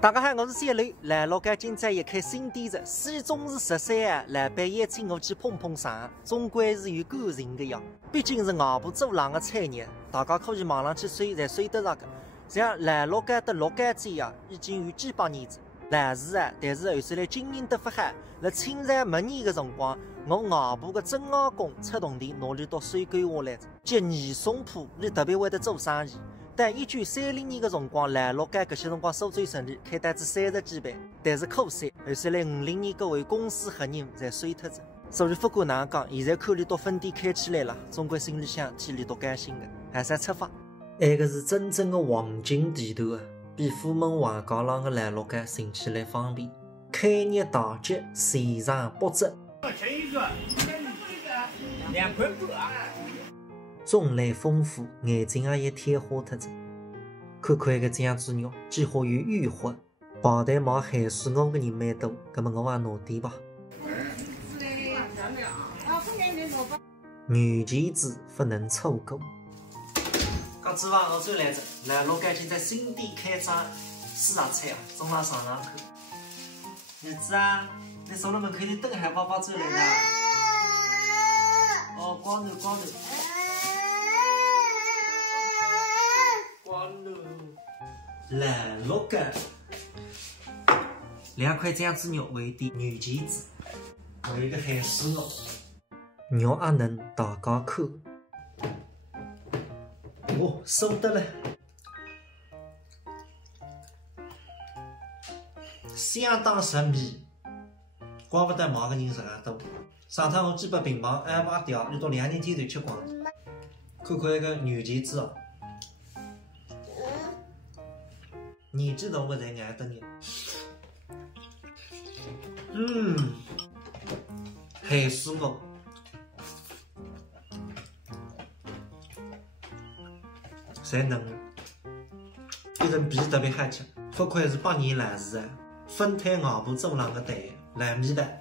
大家好，我是小刘。来老家今朝一开新店子，始终是13啊！来半夜请我去捧捧场，总归是有感情的呀。毕竟是外部走廊的产业，大家可以网上去算，才算得着个。像来老家的老家街啊，已经有几百年子。来是啊，但是后头来经营得不好。辣清朝末年的辰光，我外婆的曾外公出铜钿拿来到水沟下来着，接二送铺，你特别会得做生意。但1930年的辰光，来老家搿些辰光收最顺利，开单子30几万。但是可惜，后头来50年各位公司合人侪衰脱着。所以不管哪样讲，现在看里到分店开起来了，总归心里向天里多开心的。还啥出发？埃个是真正的黄金地段啊，比虎门环街浪的来老家寻起来方便。开业大吉，线上8折。这个2块多啊！种类丰富，眼睛也天花脱着。看看一个酱猪肉，几乎有玉活。旁台买海水蚵的人蛮多，葛么我也拿点吧。软钳子不能错过。搿次伐，我最来着，来老家今在新店开张四大菜啊，中浪上头。儿子啊，你坐辣门口里等海爸爸走来了。哦，光头。来老家2块酱猪肉为点软钳子，还有一个海水蚵，肉也嫩，大家口。哦，收得了，相当入味，怪不得买个人这样多。上趟我几百平方挨排掉，遇到2年天头吃光。看看一个软钳子哦。年纪大个才爱得肉。海水蚵，侪嫩了，一层皮特别好吃。不愧是8年来时啊，分摊外部走廊的蛋，烂米饭。